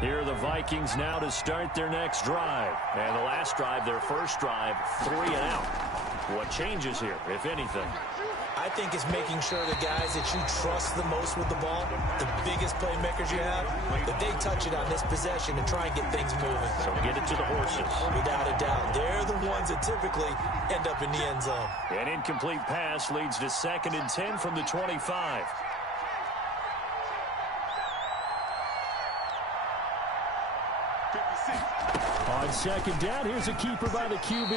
Here are the Vikings now to start their next drive. And the last drive, their first drive, 3 and out. What changes here, if anything? I think it's making sure the guys that you trust the most with the ball, the biggest playmakers you have, that they touch it on this possession and try and get things moving. So get it to the horses. Without a doubt. They're the ones that typically end up in the end zone. An incomplete pass leads to 2nd and 10 from the 25. On 2nd down, here's a keeper by the QB.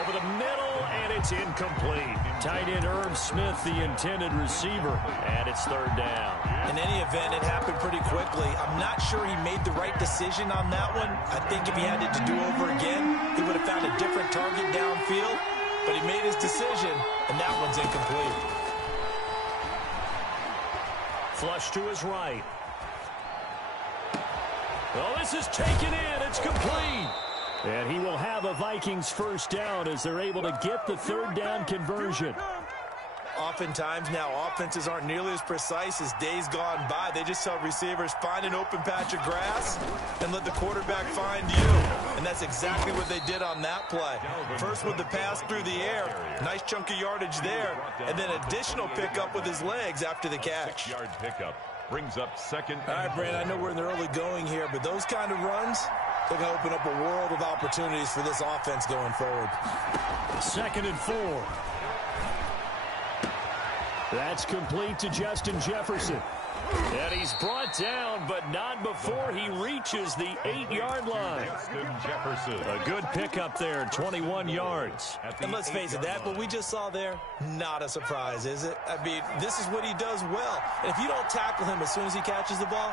Over the middle, and it's incomplete. Tight end Irv Smith, the intended receiver, and it's 3rd down. In any event, it happened pretty quickly. I'm not sure he made the right decision on that one. I think if he had it to do over again, he would have found a different target downfield. But he made his decision, and that one's incomplete. Flush to his right. Well, this is taken in. It's complete. And he will have a Vikings first down as they're able to get the 3rd down conversion. Oftentimes now, offenses aren't nearly as precise as days gone by. They just tell receivers, find an open patch of grass and let the quarterback find you. And that's exactly what they did on that play. First with the pass through the air, nice chunk of yardage there, and then additional pickup with his legs after the catch. 6-yard pickup. Brings up 2nd. All right, Brandon, I know we're in the early going here, but those kind of runs, they're going to open up a world of opportunities for this offense going forward. 2nd and 4. That's complete to Justin Jefferson. And he's brought down, but not before he reaches the 8-yard line. Justin Jefferson. A good pickup there, 21 yards. And let's face it, that what we just saw there, not a surprise, is it? I mean, this is what he does well. And if you don't tackle him as soon as he catches the ball,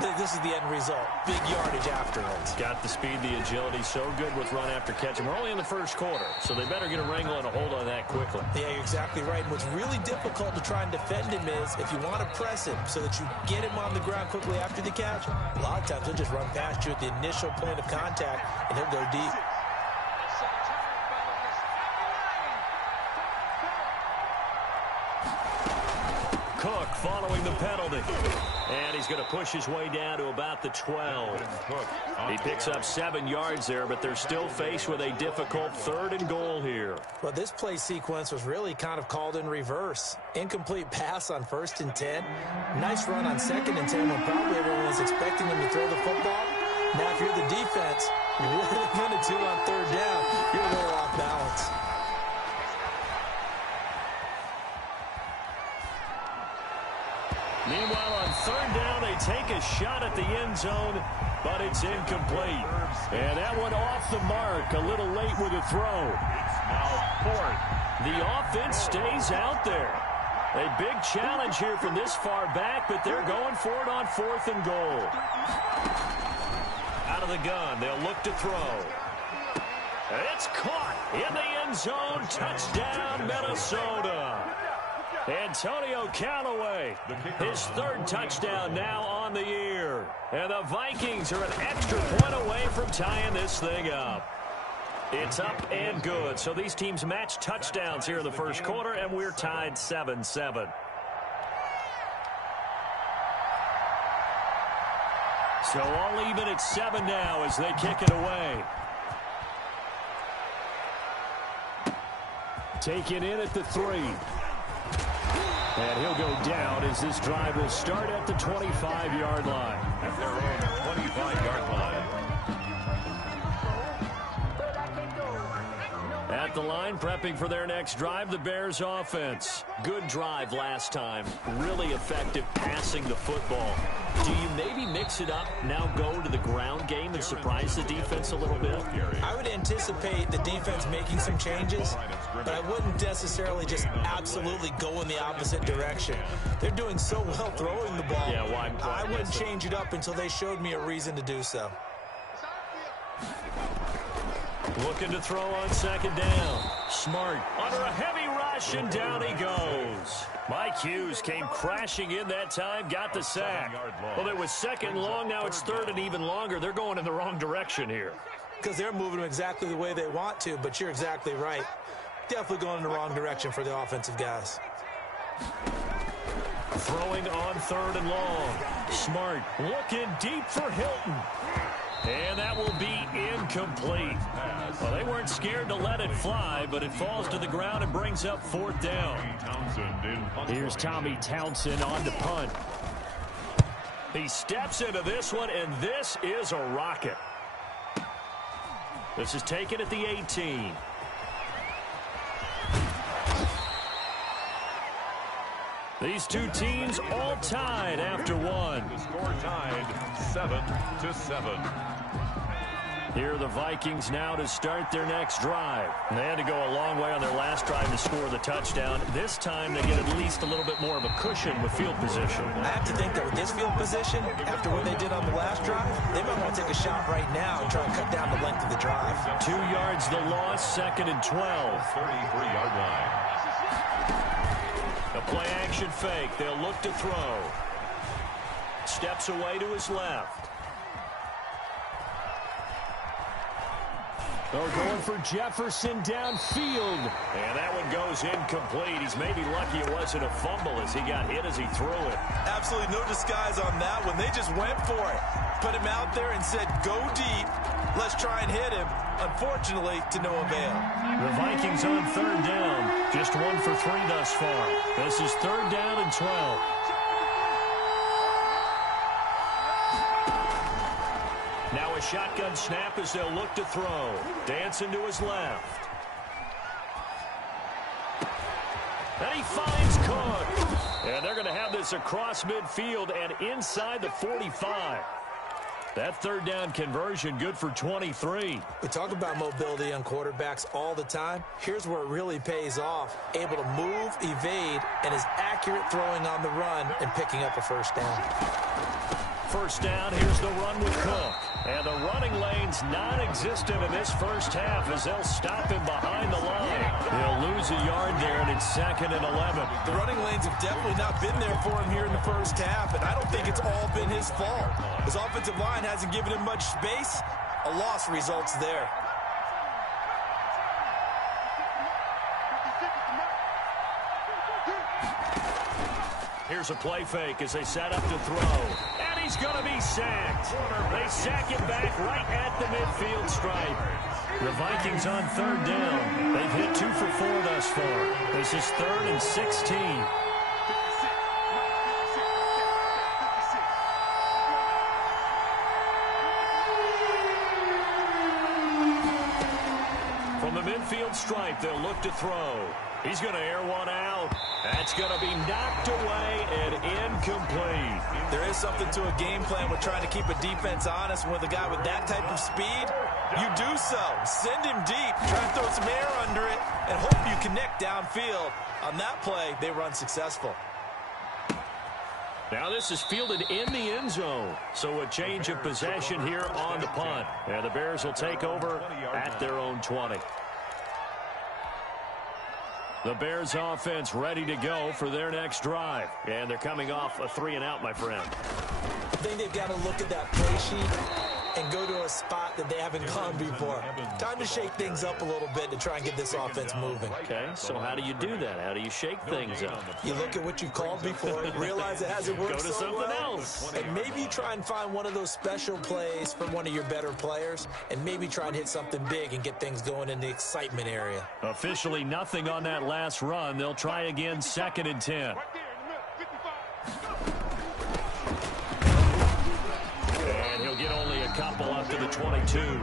this is the end result. Big yardage afterwards. Got the speed, the agility, so good with run after catch. And we're only in the first quarter, so they better get a wrangle and a hold on that quickly. Yeah, you're exactly right. And what's really difficult to try and defend him is if you want to press him so that you get him on the ground quickly after the catch, a lot of times he'll just run past you at the initial point of contact, and he'll go deep. Cook following the penalty. And he's going to push his way down to about the 12. He picks up 7 yards there, but they're still faced with a difficult 3rd and goal here. Well, this play sequence was really kind of called in reverse. Incomplete pass on 1st and 10. Nice run on 2nd and 10 when probably everyone was expecting him to throw the football. Now, if you're the defense, what are they going to do on 3rd down? You're a little off balance. Meanwhile, on 3rd down, they take a shot at the end zone, but it's incomplete. And that one off the mark, a little late with a throw. It's now 4th. The offense stays out there. A big challenge here from this far back, but they're going for it on 4th and goal. Out of the gun, they'll look to throw. It's caught in the end zone. Touchdown, Minnesota. Antonio Callaway, his 3rd touchdown now on the year. And the Vikings are an extra point away from tying this thing up. It's up and good. So these teams match touchdowns here in the first quarter, and we're tied 7-7. So all even at 7 now as they kick it away. Taken in at the 3. And he'll go down as this drive will start at the 25-yard line. At their own 25-yard line. At the line, prepping for their next drive, the Bears offense. Good drive last time. Really effective passing the football. Do you maybe mix it up, now go to the ground game and surprise the defense a little bit? I would anticipate the defense making some changes, but I wouldn't necessarily just absolutely go in the opposite direction. They're doing so well throwing the ball. Yeah, why I wouldn't change it up until they showed me a reason to do so. Looking to throw on 2nd down. Smart under a heavy rush, and down he goes. Mike Hughes came crashing in that time, got the sack. Well, it was 2nd long, now it's 3rd and even longer. They're going in the wrong direction here. Because they're moving exactly the way they want to, but you're exactly right. Definitely going in the wrong direction for the offensive guys. Throwing on 3rd and long. Smart looking deep for Hilton. And that will be incomplete. Well, they weren't scared to let it fly, but it falls to the ground and brings up 4th down. Here's Tommy Townsend on to punt. He steps into this one, and this is a rocket. This is taken at the 18. These two teams all tied after one. The score tied 7-7. Here are the Vikings now to start their next drive. They had to go a long way on their last drive to score the touchdown. This time they get at least a little bit more of a cushion with field position. I have to think that with this field position, after what they did on the last drive, they might want to take a shot right now and try and cut down the length of the drive. 2 yards the loss, 2nd and 12. 33-yard line. A play action fake. They'll look to throw. Steps away to his left. They're going for Jefferson downfield. And that one goes incomplete. He's maybe lucky it wasn't a fumble as he got hit as he threw it. Absolutely no disguise on that one. They just went for it. Put him out there and said, go deep. Let's try and hit him. Unfortunately, to no avail. The Vikings on 3rd down. Just 1 for 3 thus far. This is 3rd down and 12. Now a shotgun snap as they'll look to throw. Dancing to his left. And he finds Cook. And they're going to have this across midfield and inside the 45. That 3rd down conversion good for 23. We talk about mobility on quarterbacks all the time. Here's where it really pays off. Able to move, evade, and is accurate throwing on the run and picking up a 1st down. 1st down, here's the run with Cook. And the running lane's non-existent in this 1st half as they'll stop him behind the line. They'll lose a yard there, and it's 2nd and 11. The running lanes have definitely not been there for him here in the 1st half, and I don't think it's all been his fault. His offensive line hasn't given him much space. A loss results there. Here's a play fake as they set up to throw. And he's going to be sacked. They sack him back right at the midfield stripe. The Vikings on 3rd down. They've hit 2 for 4 thus far. This is 3rd and 16. From the midfield stripe, they'll look to throw. He's going to air one out. That's going to be knocked away and incomplete. There is something to a game plan with trying to keep a defense honest. With a guy with that type of speed, you do so. Send him deep. Try to throw some air under it and hope you connect downfield. On that play, they run successful. Now this is fielded in the end zone. So a change of possession here on the punt. And the Bears will take over at their own 20. The Bears offense ready to go for their next drive. And they're coming off a 3-and-out, my friend. I think they've got to look at that play sheet and go to a spot that they haven't gone before. Time to shake things up a little bit to try and get this offense moving. Okay, so how do you do that? How do you shake things up? You look at what you called before, realize it hasn't worked Go to so something well, else. and maybe try and find one of those special plays from one of your better players, and maybe try and hit something big and get things going in the excitement area. Officially nothing on that last run. They'll try again, 2nd and 10. And he'll get only a couple up to the 22.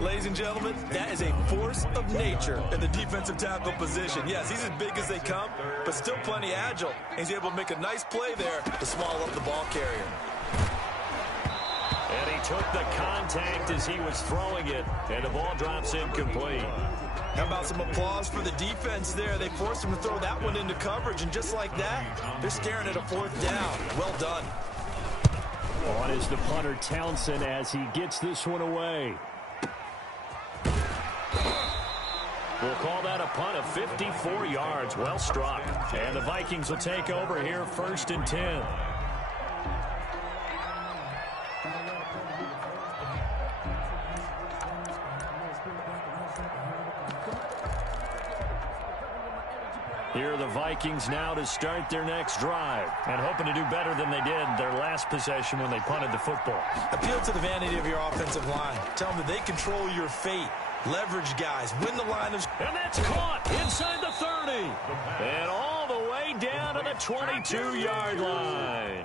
Ladies and gentlemen, that is a force of nature in the defensive tackle position. Yes, he's as big as they come, but still plenty agile. He's able to make a nice play there to swallow up the ball carrier. And he took the contact as he was throwing it, and the ball drops incomplete. How about some applause for the defense there? They forced him to throw that one into coverage, and just like that, they're staring at a 4th down. Well done. On is the punter Townsend as he gets this one away. We'll call that a punt of 54 yards. Well struck. And the Vikings will take over here, 1st and 10. Here are the Vikings now to start their next drive, and hoping to do better than they did their last possession when they punted the football. Appeal to the vanity of your offensive line. Tell them that they control your fate. Leverage guys. Win the line of... And that's caught inside the 30. And all the way down to the 22-yard line.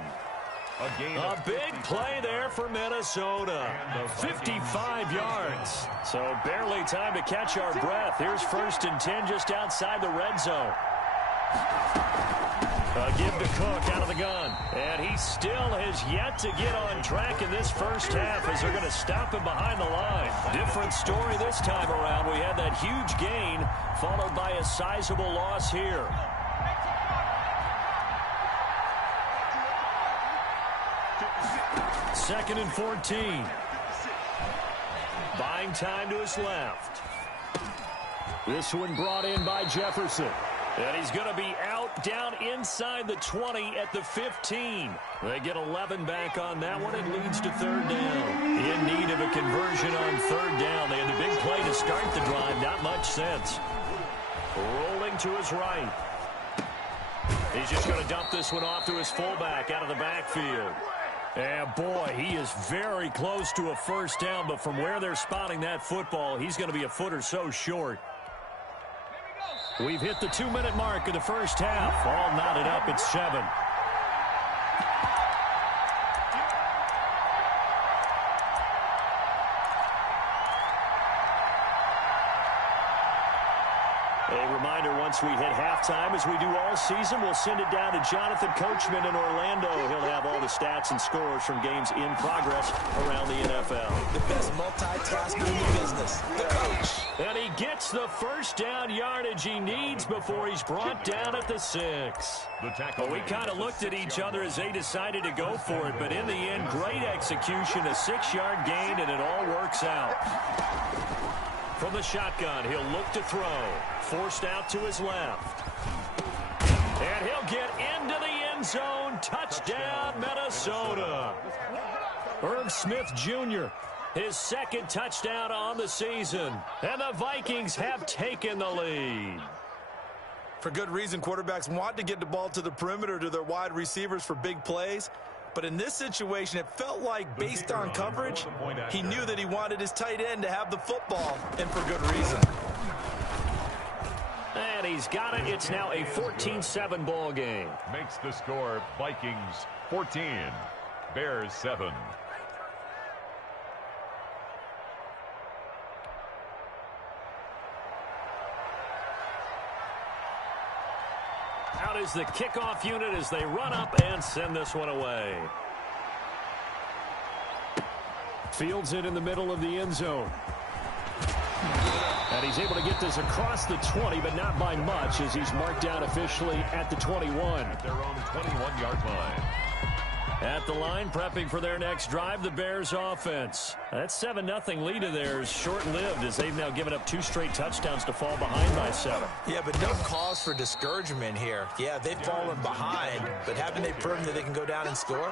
A big play there for Minnesota. 55 yards. So barely time to catch our breath. Here's 1st and 10 just outside the red zone. A give to Cook out of the gun. And he still has yet to get on track in this first half as they're going to stop him behind the line. Different story this time around. We had that huge gain followed by a sizable loss here. Second and 14. Buying time to his left. This one brought in by Jefferson. And he's going to be out down inside the 20 at the 15. They get 11 back on that one. It leads to 3rd down. In need of a conversion on 3rd down. They had the big play to start the drive. Not much sense. Rolling to his right. He's just going to dump this one off to his fullback out of the backfield. And boy, he is very close to a 1st down, but from where they're spotting that football, he's going to be a foot or so short. We've hit the 2-minute mark of the first half. All knotted up at 7. A reminder, once we hit halftime, as we do all season, we'll send it down to Jonathan Coachman in Orlando. He'll have all the stats and scores from games in progress around the NFL. The best multitasker in the business, the coach. And he gets the 1st down yardage he needs before he's brought down at the 6. Well, we kind of looked at each other as they decided to go for it, but in the end, great execution, a 6-yard gain, and it all works out. From the shotgun, he'll look to throw. Forced out to his left. And he'll get into the end zone. Touchdown, Minnesota. Irv Smith Jr., his 2nd touchdown on the season. And the Vikings have taken the lead. For good reason, quarterbacks want to get the ball to the perimeter to their wide receivers for big plays. But in this situation, it felt like, based on coverage, he knew that he wanted his tight end to have the football, and for good reason. And he's got it. It's now a 14-7 ball game. Makes the score Vikings 14, Bears 7. Out is the kickoff unit as they run up and send this one away. Fields it in the middle of the end zone. And he's able to get this across the 20, but not by much, as he's marked out officially at the 21. At their own 21-yard line. At the line, prepping for their next drive, the Bears offense. That 7-0 lead of theirs short-lived, as they've now given up 2 straight touchdowns to fall behind by 7. Yeah, but no cause for discouragement here. Yeah, they've fallen behind, but haven't they proven that they can go down and score?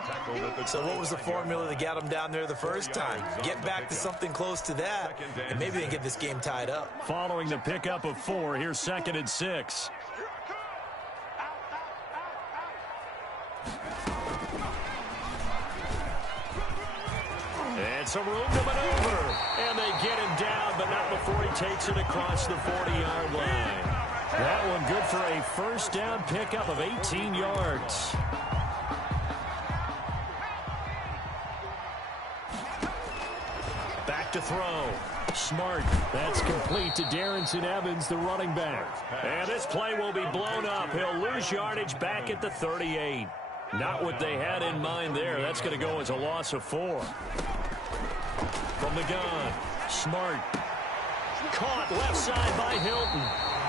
So what was the formula to get them down there the first time? Get back to something close to that, and maybe they get this game tied up. Following the pickup of 4, here's 2nd and 6. And some room to maneuver. And they get him down, but not before he takes it across the 40-yard line. That one good for a 1st down pickup of 18 yards. Back to throw. Smart. That's complete to Darrington Evans, the running back. And this play will be blown up. He'll lose yardage back at the 38. Not what they had in mind there. That's going to go as a loss of 4. From the gun, Smart. Caught left side by Hilton.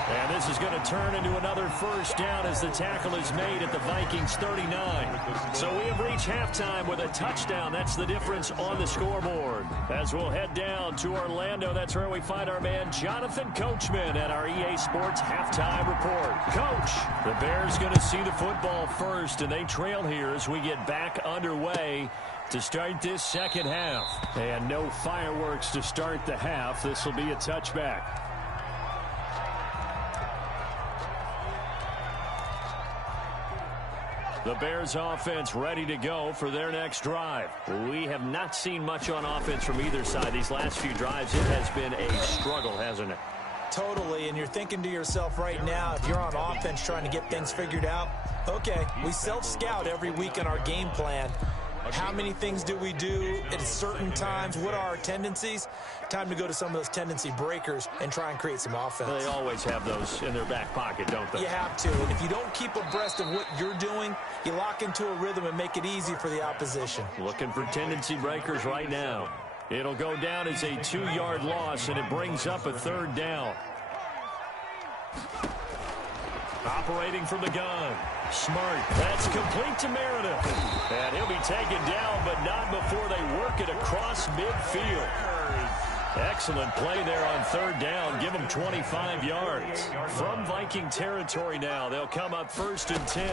And this is going to turn into another 1st down as the tackle is made at the Vikings 39. So we have reached halftime with a touchdown. That's the difference on the scoreboard. As we'll head down to Orlando, that's where we find our man Jonathan Coachman at our EA Sports halftime report. Coach, the Bears going to see the football first, and they trail here as we get back underway to start this second half. And no fireworks to start the half. This will be a touchback. The Bears offense ready to go for their next drive. We have not seen much on offense from either side. These last few drives, it has been a struggle, hasn't it? Totally, and you're thinking to yourself right now, if you're on offense trying to get things figured out, okay, we self-scout every week in our game plan. How many things do we do at certain times? What are our tendencies? Time to go to some of those tendency breakers and try and create some offense. They always have those in their back pocket, don't they? You have to, and if you don't keep abreast of what you're doing, you lock into a rhythm and make it easy for the opposition. Looking for tendency breakers right now. It'll go down as a 2-yard loss, and it brings up a 3rd down. Operating from the gun. Smart. That's complete to Meredith. And he'll be taken down, but not before they work it across midfield. Excellent play there on 3rd down. Give them 25 yards. From Viking territory now, they'll come up 1st and 10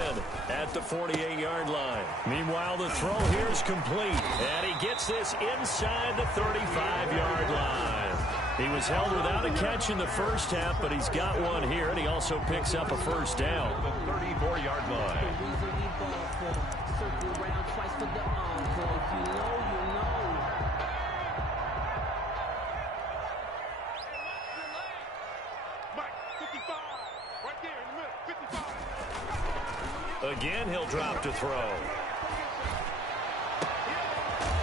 at the 48-yard line. Meanwhile, the throw here is complete, and he gets this inside the 35-yard line. He was held without a catch in the first half, but he's got one here, and he also picks up a 1st down. The 34-yard line. Again, he'll drop to throw.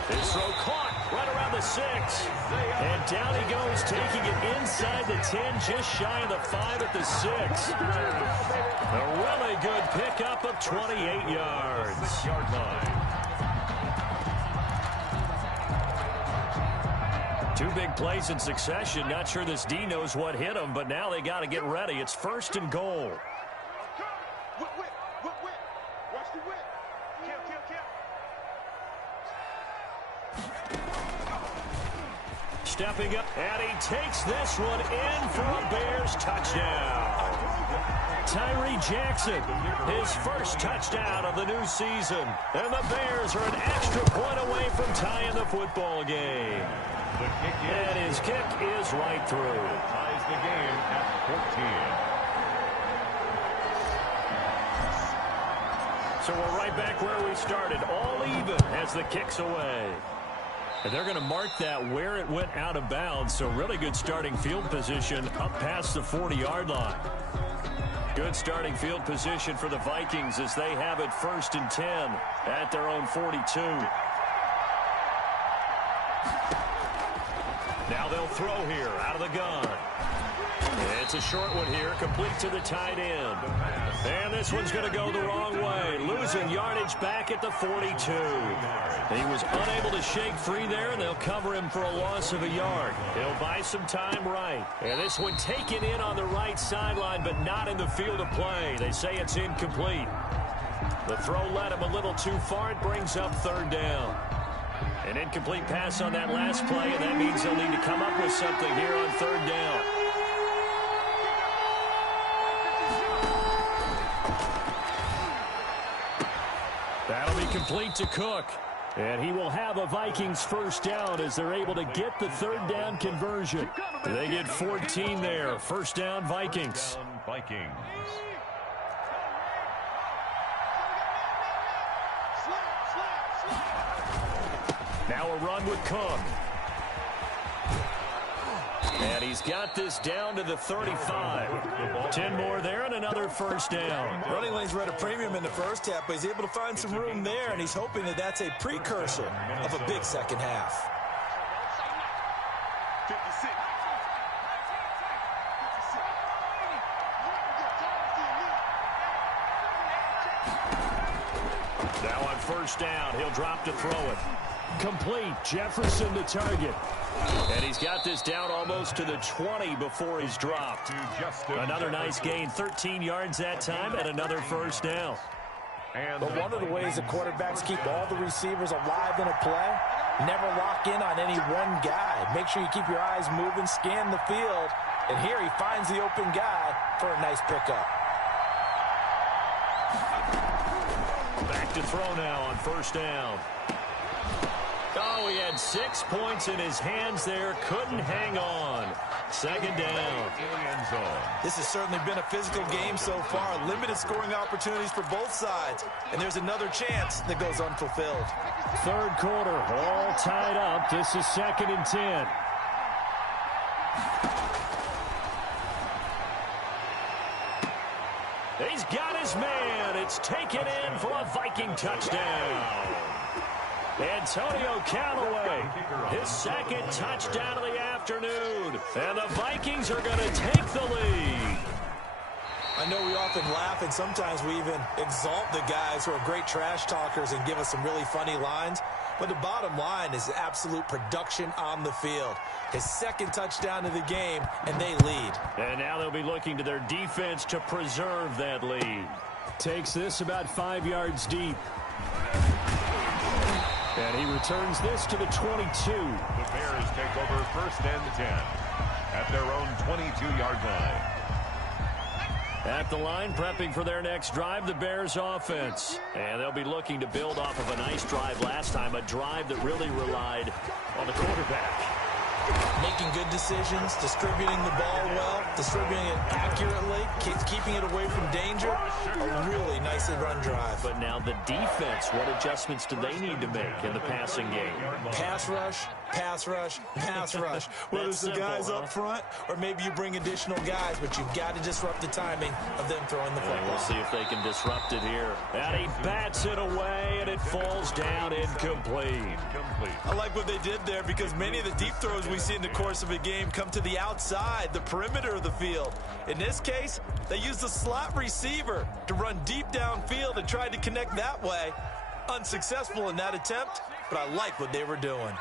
His throw caught right around the 6. And down he goes, taking it inside the 10, just shy of the 5 at the 6. A really good pickup of 28 yards. 6-yard line. 2 big plays in succession. Not sure this D knows what hit him, but now they got to get ready. It's 1st and goal. Stepping up, and he takes this one in for a Bears touchdown. Tyree Jackson, his first touchdown of the new season. And the Bears are an extra point away from tying the football game. And his kick is right through. Ties the game at 14. So we're right back where we started, all even as the kick's away. And they're going to mark that where it went out of bounds, so really good starting field position up past the 40-yard line. Good starting field position for the Vikings as they have it 1st and 10 at their own 42. Now they'll throw here out of the gun. It's a short one here, complete to the tight end. And this one's going to go the wrong way, losing yardage back at the 42. He was unable to shake free there, and they'll cover him for a loss of a yard. He'll buy some time right. And this one taken in on the right sideline, but not in the field of play. They say it's incomplete. The throw led him a little too far. It brings up 3rd down. An incomplete pass on that last play, and that means they'll need to come up with something here on 3rd down. That'll be complete to Cook. And he will have a Vikings 1st down as they're able to get the 3rd down conversion. They get 14 there. 1st down Vikings. Vikings. Now a run with Cook. And he's got this down to the 35. 10 more there and another 1st down. Running lanes were at a premium in the first half, but he's able to find some room there, and he's hoping that that's a precursor of a big second half. Now on 1st down, he'll drop to throw it. Complete. Jefferson the target. And he's got this down almost to the 20 before he's dropped. Another nice gain. 13 yards that time and another 1st down. But one of the ways the quarterbacks keep all the receivers alive in a play, never lock in on any one guy. Make sure you keep your eyes moving, scan the field. And here he finds the open guy for a nice pickup. Back to throw now on 1st down. Oh, he had 6 points in his hands there. Couldn't hang on. Second down. This has certainly been a physical game so far. Limited scoring opportunities for both sides. And there's another chance that goes unfulfilled. Third quarter, all tied up. This is 2nd and 10. He's got his man. It's taken in for a Viking touchdown. Antonio Callaway, his 2nd touchdown of the afternoon. And the Vikings are going to take the lead. I know we often laugh, and sometimes we even exalt the guys who are great trash talkers and give us some really funny lines. But the bottom line is absolute production on the field. His 2nd touchdown of the game, and they lead. And now they'll be looking to their defense to preserve that lead. Takes this about 5 yards deep. And he returns this to the 22. The Bears take over 1st and 10 at their own 22-yard line. At the line, prepping for their next drive, the Bears offense. And they'll be looking to build off of a nice drive last time, a drive that really relied on the quarterback. Making good decisions, distributing the ball well, distributing it accurately, keeping it away from danger. A really nicely run drive. But now the defense, what adjustments do they need to make in the passing game? Pass rush, pass rush, pass rush. Whether it's the guys up front or maybe you bring additional guys, but you've got to disrupt the timing of them throwing the football. We'll see if they can disrupt it here. And he bats it away, and it falls down incomplete. I like what they did there because many of the deep throws we see in the course of a game come to the outside, the perimeter of the field. In this case, they used the slot receiver to run deep downfield and tried to connect that way. Unsuccessful in that attempt, but I like what they were doing.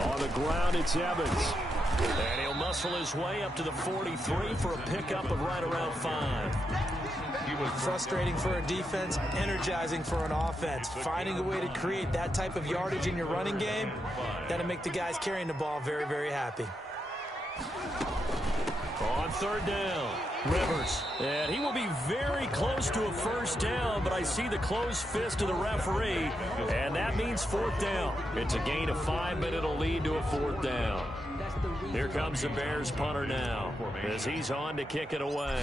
On the ground, it's Evans. And he'll muscle his way up to the 43 for a pickup of right around 5. Frustrating for a defense, energizing for an offense. Finding a way to create that type of yardage in your running game, that'll make the guys carrying the ball very, very happy. On 3rd down, Rivers. And he will be very close to a 1st down, but I see the closed fist of the referee, and that means 4th down. It's a gain of 5, but it'll lead to a 4th down. Here comes the Bears punter now as he's on to kick it away.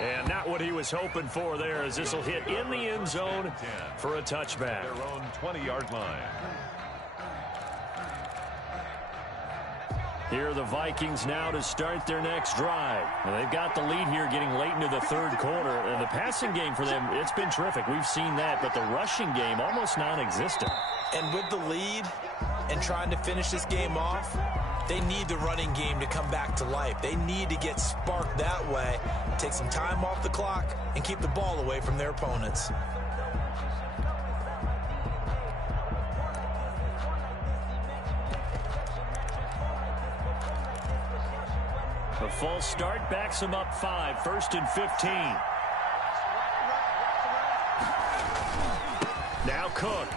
And not what he was hoping for there, as this will hit in the end zone for a touchback. Their own 20-yard line. Here are the Vikings now to start their next drive. And they've got the lead here getting late into the 3rd quarter. And the passing game for them, it's been terrific. We've seen that, but the rushing game almost non-existent. And with the lead and trying to finish this game off, they need the running game to come back to life. They need to get sparked that way, take some time off the clock, and keep the ball away from their opponents. A false start backs him up 5, 1st and 15. Now Cook.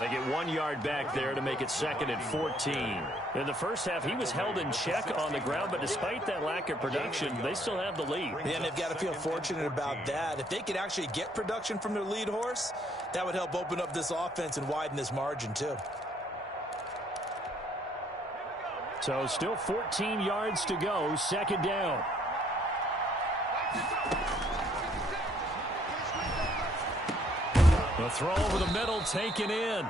They get 1 yard back there to make it 2nd and 14. In the first half, he was held in check on the ground, but despite that lack of production, they still have the lead. Yeah, and they've got to feel fortunate about that. If they could actually get production from their lead horse, that would help open up this offense and widen this margin too. So still 14 yards to go, 2nd down. The throw over the middle taken in.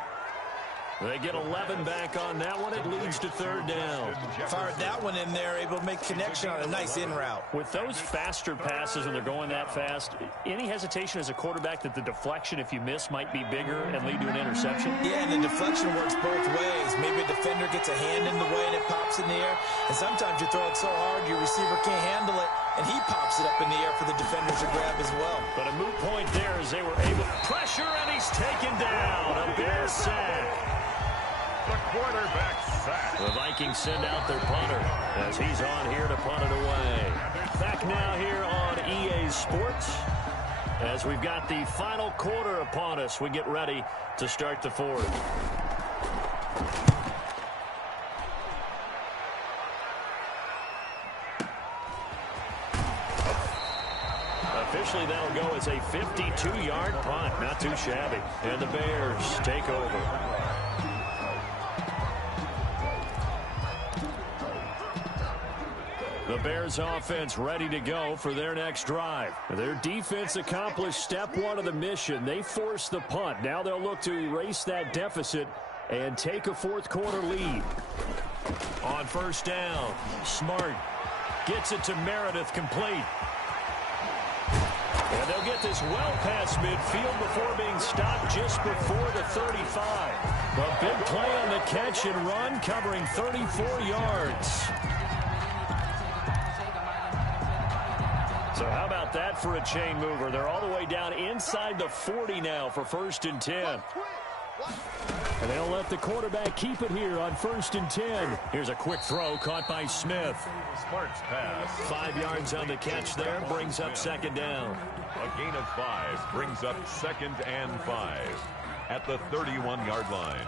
They get 11 back on that one. It leads to 3rd down. Fired that one in there, able to make connection on a nice in route. With those faster passes when they're going that fast, any hesitation as a quarterback that the deflection, if you miss, might be bigger and lead to an interception? Yeah, and the deflection works both ways. Maybe a defender gets a hand in the way and it pops in the air. And sometimes you throw it so hard your receiver can't handle it, and he pops it up in the air for the defenders to grab as well. But a moot point there as they were able to pressure, and he's taken down. A Bears sack. The quarterback sack. The Vikings send out their punter as he's on here to punt it away. Back now here on EA Sports as we've got the final quarter upon us. We get ready to start the 4th. Officially, that'll go as a 52-yard punt. Not too shabby. And the Bears take over. The Bears offense ready to go for their next drive. Their defense accomplished step one of the mission. They forced the punt. Now they'll look to erase that deficit and take a fourth-quarter lead. On first down, Smart gets it to Meredith, complete. And they'll get this well past midfield before being stopped just before the 35. A big play on the catch and run, covering 34 yards. So how about that for a chain mover? They're all the way down inside the 40 now for 1st and 10. And they'll let the quarterback keep it here on 1st and 10. Here's a quick throw caught by Smith. Smart's pass. 5 yards on the catch there, brings up 2nd down. A gain of 5 brings up 2nd and 5 at the 31-yard line.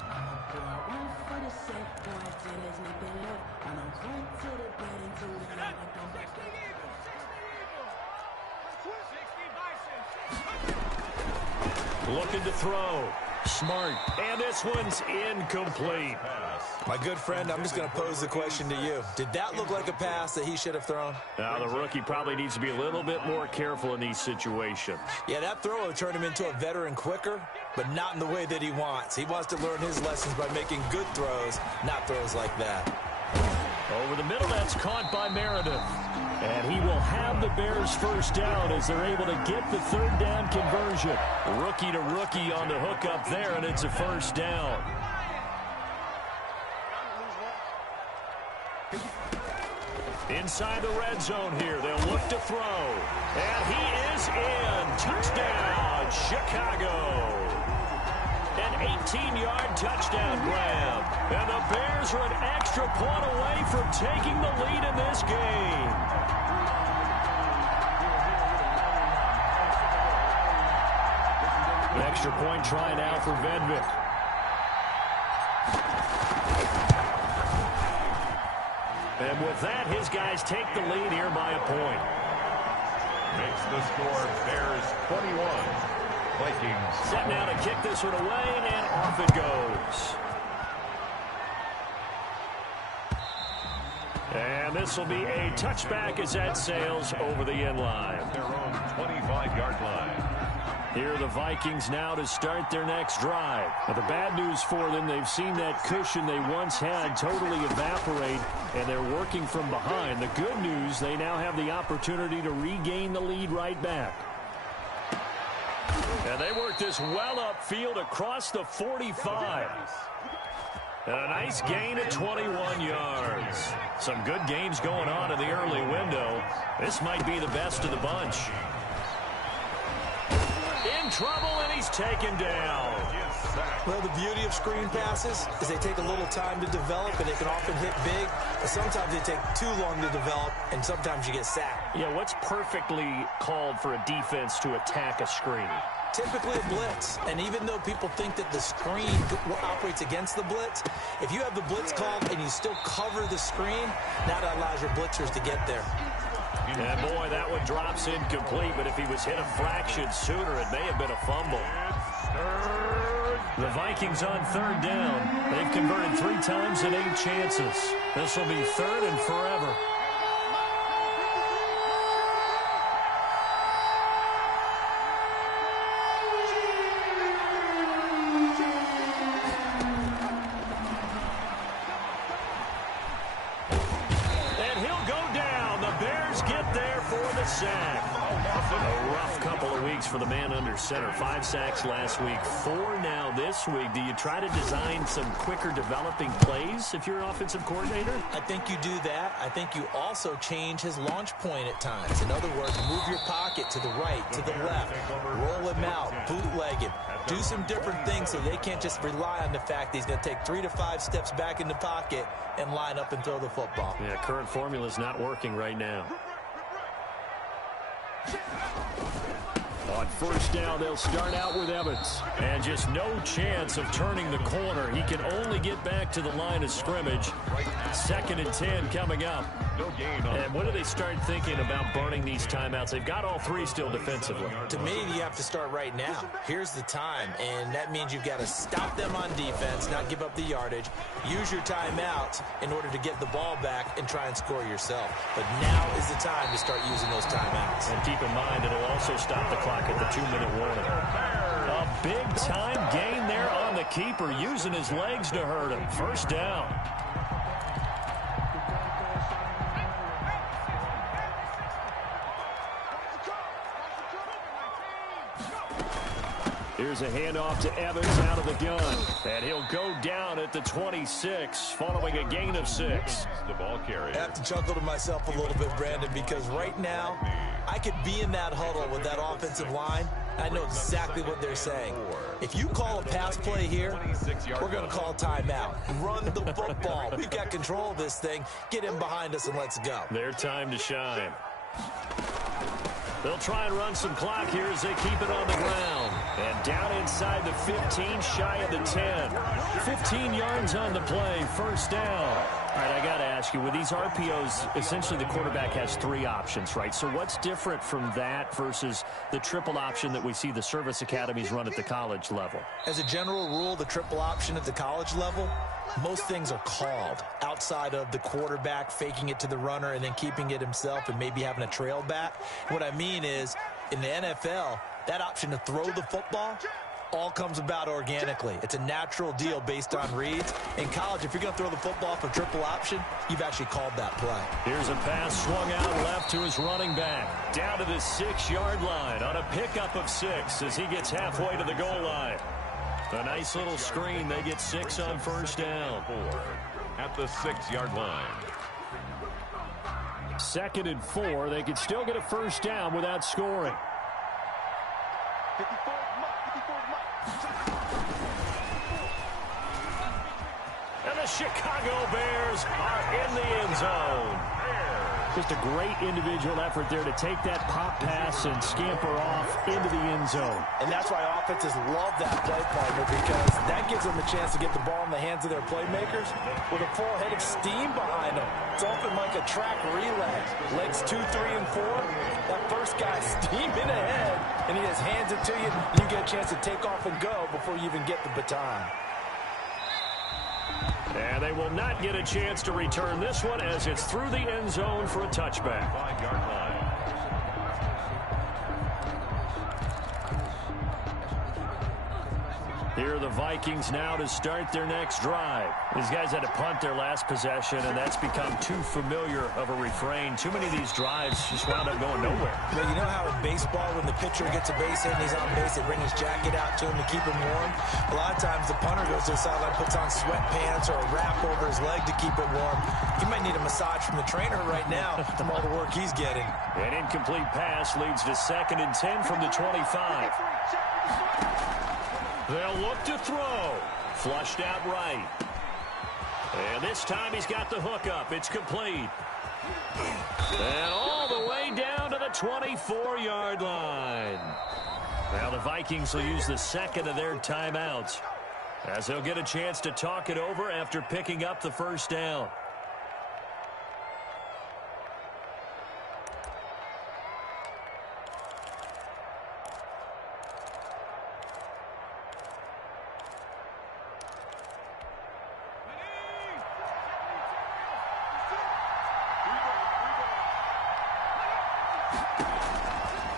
Looking to throw. Smart. And this one's incomplete. My good friend, I'm just going to pose the question to you. Did that look like a pass that he should have thrown? Now, the rookie probably needs to be a little bit more careful in these situations. Yeah, that throw will turn him into a veteran quicker, but not in the way that he wants. He wants to learn his lessons by making good throws, not throws like that. Over the middle, that's caught by Meredith. And he will have the Bears first down as they're able to get the 3rd down conversion. Rookie to rookie on the hook up there, and it's a 1st down. Inside the red zone here, they'll look to throw. And he is in. Touchdown, Chicago. An 18-yard touchdown grab. And the Bears are an extra point away from taking the lead in this game. An extra point try now for Vedvik. And with that, his guys take the lead here by a point. Makes the score Bears 21. Vikings. Set now to kick this one away, and off it goes. And this will be a touchback as that sails over the end line. Their own 25-yard line. Here are the Vikings now to start their next drive. Now, the bad news for them, they've seen that cushion they once had totally evaporate, and they're working from behind. The good news, they now have the opportunity to regain the lead right back. And they work this well upfield across the 45. And a nice gain at 21 yards. Some good games going on in the early window. This might be the best of the bunch. In trouble, and he's taken down. Well, the beauty of screen passes is they take a little time to develop, and they can often hit big. But sometimes they take too long to develop, and sometimes you get sacked. Yeah, what's perfectly called for a defense to attack a screen? Typically a blitz, and even though people think that the screen operates against the blitz, if you have the blitz called and you still cover the screen, now that allows your blitzers to get there. And boy, that one drops incomplete, but if he was hit a fraction sooner, it may have been a fumble. The Vikings on 3rd down. They've converted 3 times in 8 chances. This will be 3rd and forever. Sack. A rough couple of weeks for the man under center. 5 sacks last week, 4 now this week. Do you try to design some quicker developing plays if you're an offensive coordinator? I think you do that. I think you also change his launch point at times. In other words, move your pocket to the right, to the left, roll him out, bootleg him. Do some different things so they can't just rely on the fact that he's going to take 3 to 5 steps back in the pocket and line up and throw the football. Yeah, current formula is not working right now. On first down, they'll start out with Evans. And just no chance of turning the corner. He can only get back to the line of scrimmage. 2nd and 10 coming up. And when do they start thinking about burning these timeouts? They've got all 3 still defensively. To me, you have to start right now. Here's the time, and that means you've got to stop them on defense, not give up the yardage, use your timeouts in order to get the ball back and try and score yourself. But now is the time to start using those timeouts. And keep in mind, it'll also stop the clock at the 2-minute warning. A big-time gain there on the keeper, using his legs to hurt him. First down. Here's a handoff to Evans out of the gun. And he'll go down at the 26, following a gain of 6. The ball carrier. I have to chuckle to myself a little bit, Brandon, because right now, I could be in that huddle with that offensive line. I know exactly what they're saying. If you call a pass play here, we're going to call timeout. Run the football. We've got control of this thing. Get in behind us and let's go. Their time to shine. They'll try and run some clock here as they keep it on the ground. And down inside the 15, shy of the 10. 15 yards on the play, first down. All right, I got to ask you, with these RPOs, essentially the quarterback has 3 options, right? So what's different from that versus the triple option that we see the service academies run at the college level? As a general rule, the triple option at the college level, most things are called outside of the quarterback faking it to the runner and then keeping it himself and maybe having a trail back. What I mean is, in the NFL, that option to throw the football all comes about organically. It's a natural deal based on reads. In college, if you're going to throw the football for triple option, you've actually called that play. Here's a pass swung out left to his running back. Down to the 6-yard line on a pickup of 6 as he gets halfway to the goal line. A nice little screen. They get 6 on first down. 4 at the 6-yard line. 2nd and 4. They could still get a first down without scoring. And the Chicago Bears are in the end zone. Just a great individual effort there to take that pop pass and scamper off into the end zone. And that's why offenses love that play, partner, because that gives them a chance to get the ball in the hands of their playmakers with a full head of steam behind them. It's often like a track relay. Legs 2, 3, and 4. That first guy's steaming ahead, and he just hands it to you, and you get a chance to take off and go before you even get the baton. And they will not get a chance to return this one as it's through the end zone for a touchback. 5-yard line. Here are the Vikings now to start their next drive. These guys had to punt their last possession, and that's become too familiar of a refrain. Too many of these drives just wound up going nowhere. Well, you know how in baseball, when the pitcher gets a base hit and he's on base, they bring his jacket out to him to keep him warm? A lot of times the punter goes to the sideline, puts on sweatpants or a wrap over his leg to keep it warm. He might need a massage from the trainer right now from all the work he's getting. An incomplete pass leads to 2nd and 10 from the 25. They'll look to throw. Flushed out right. And this time he's got the hook up. It's complete. And all the way down to the 24-yard line. Now the Vikings will use the 2nd of their timeouts as they'll get a chance to talk it over after picking up the first down.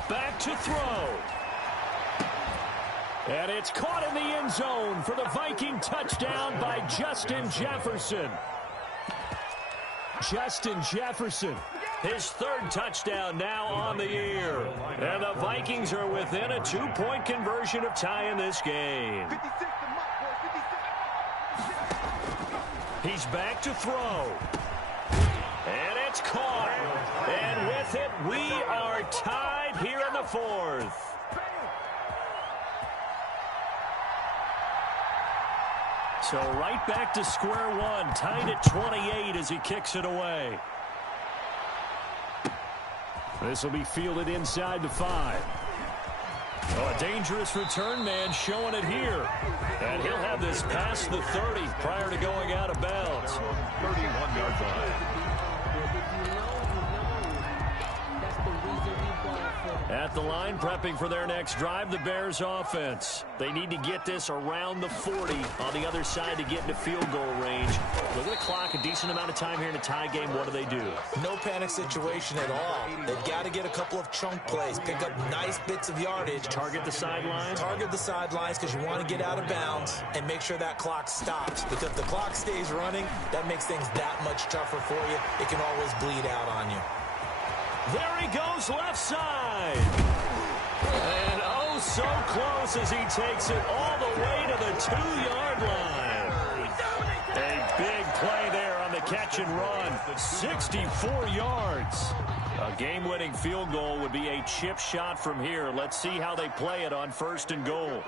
Back to throw. And it's caught in the end zone for the Viking touchdown by Justin Jefferson. Justin Jefferson, his 3rd touchdown now on the year. And the Vikings are within a 2-point conversion of tying this game. He's back to throw. And it's caught. And with it, we are tied here in the 4th. So right back to square one, tied at 28 as he kicks it away. This will be fielded inside the 5. Oh, a dangerous return man showing it here. And he'll have this past the 30 prior to going out of bounds. 31-yard line. At the line, prepping for their next drive, the Bears offense. They need to get this around the 40 on the other side to get into field goal range. Look at the clock, a decent amount of time here in a tie game. What do? No panic situation at all. They've got to get a couple of chunk plays, pick up nice bits of yardage. Target the sidelines? Target the sidelines because you want to get out of bounds and make sure that clock stops. Because if the clock stays running, that makes things that much tougher for you. It can always bleed out on you. There he goes, left side. And oh, so close as he takes it all the way to the 2-yard line. A big play there on the catch and run. 64 yards. A game-winning field goal would be a chip shot from here. Let's see how they play it on 1st and goal.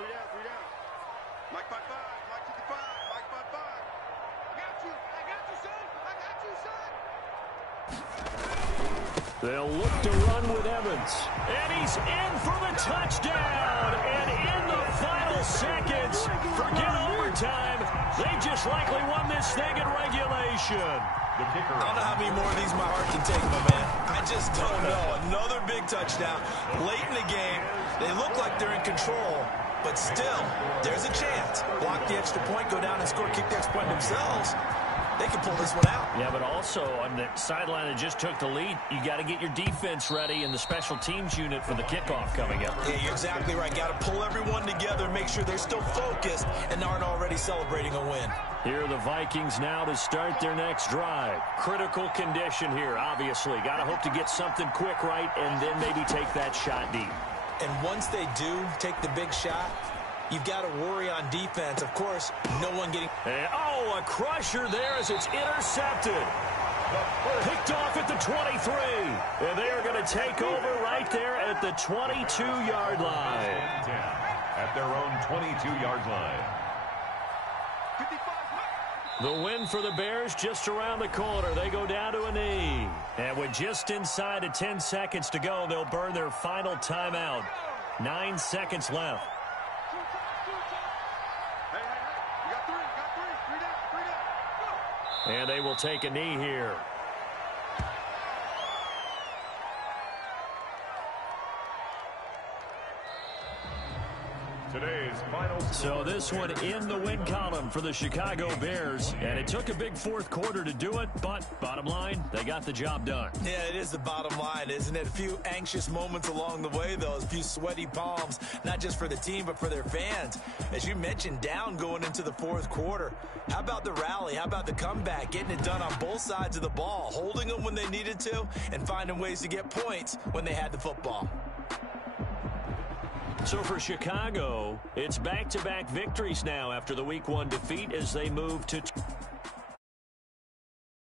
They'll look to run with Evans. And he's in for the touchdown. And in the final seconds, forget overtime. They just likely won this thing in regulation. The kicker. I don't know how many more of these my heart can take, my man. I just don't know. Another big touchdown. Late in the game, they look like they're in control. But still, there's a chance. Block the extra point, go down and score, kick the extra point themselves. They can pull this one out. Yeah, but also on the sideline that just took the lead, you got to get your defense ready and the special teams unit for the kickoff coming up. Yeah, you're exactly right. Got to pull everyone together, make sure they're still focused and aren't already celebrating a win. Here are the Vikings now to start their next drive. Critical condition here, obviously. Got to hope to get something quick right and then maybe take that shot deep. And once they do take the big shot, you've got to worry on defense. Of course, no one getting... And, oh, a crusher there as it's intercepted. Picked off at the 23. And they are going to take over right there at the 22-yard line. At their own 22-yard line. The win for the Bears just around the corner. They go down to a knee. And with just inside of 10 seconds to go, they'll burn their final timeout. 9 seconds left. And they will take a knee here. Today's final. So this one in the win column for the Chicago Bears. And it took a big fourth quarter to do it, but bottom line, they got the job done. Yeah, it is the bottom line, isn't it? A few anxious moments along the way, though. A few sweaty palms, not just for the team, but for their fans. As you mentioned, down going into the fourth quarter. How about the rally? How about the comeback? Getting it done on both sides of the ball, holding them when they needed to, and finding ways to get points when they had the football. So for Chicago, it's back-to-back victories now after the Week 1 defeat as they move to